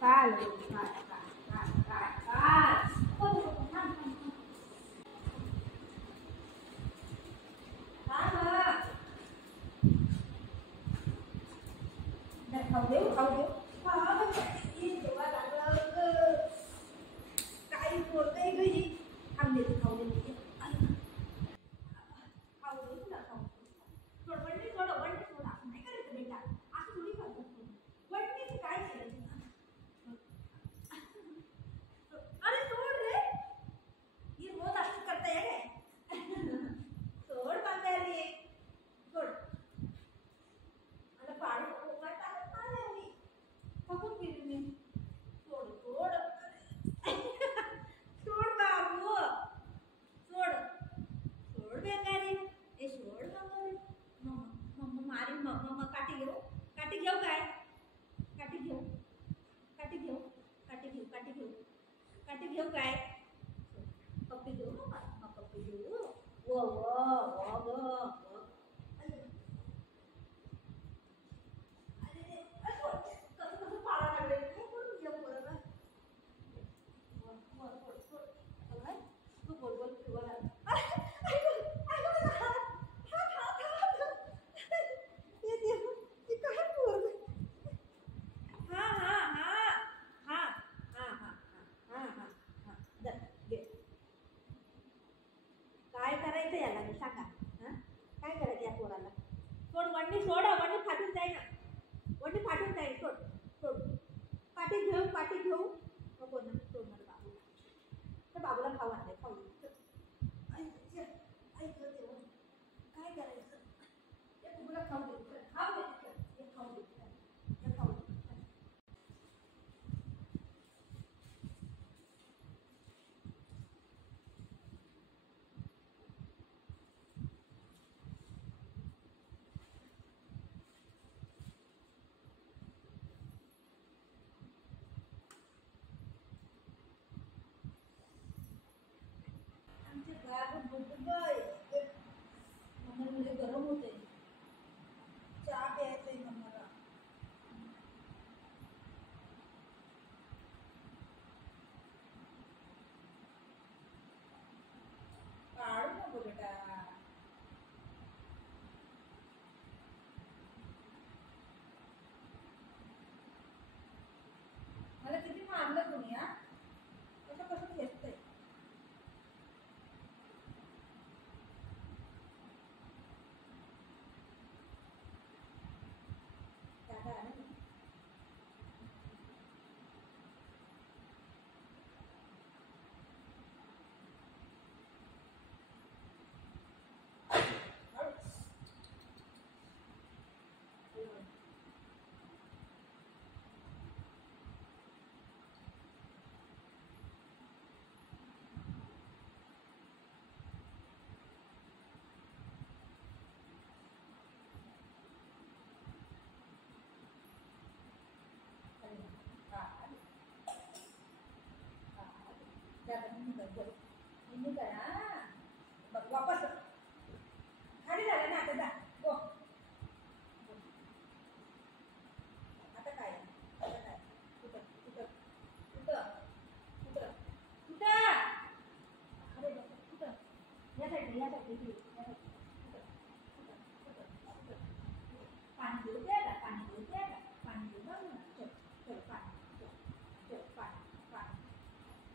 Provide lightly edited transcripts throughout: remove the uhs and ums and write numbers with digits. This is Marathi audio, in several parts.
काल काल काल काल काल खाऊ देऊ खाऊ देऊ जेव्हा लागलं काही बोलतंय घरी खाऊ देते खाऊ देते खाऊ देऊ तुला खाऊ थोडं वंडी थोडं वंडी थोडं असं नाही करायचं बेटा असं थोडी करतो वंडीचं काय केलं अरे सोड रे ही रोज असं करता ये सोड बांधायला सोड आता पाडू काय टाकत नाही आम्ही फकून गेली मी सोड सोड सोड बाबू सोड सोड बेकारी ए सोड बाबू मम्मा मारी मम्मा काठी घेऊ काय काठी घेऊ काठी घेऊ काठी घेऊ काठी घेऊ काठी घेऊ काय पप्पी घेऊ मम्मा पप्पी घेऊ वो वो वो गो कसं पाळा लागले तू बोल बोल बोला काय करायचं याला मी सांगा काय करायचं या पोराला सोड वंडी सोड वंडी फाटून जाईल ना वंडी फाटून जाईल सोड सोड काठी घेऊ नको ना सोड मला बाबूला तर बाबूला खाऊ आणले खाऊ ऐक काय करायचं या बाबूला खाऊ दे खाऊ दे खाऊ दे खाऊ दे आमचे गाव म्हणजे गरम होते चहा प्यायचंय मला काढू नको बेटा मला किती मारलं तुम्ही कसं घेतलंय वापस खाली झालं ना आता जा गो आता काय कुठं कुठं कुठं कुठं कुठं अरे कुठं या साईडला पाणी घेऊ द्या पाणी घेऊ बघ ना चल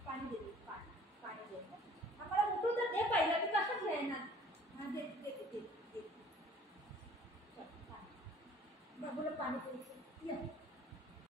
पाणी दे पाणी दे आम्हाला उठून तर दे पहिलं की कसं घ्यायना हा दे बाबूला पाणी प्यायचं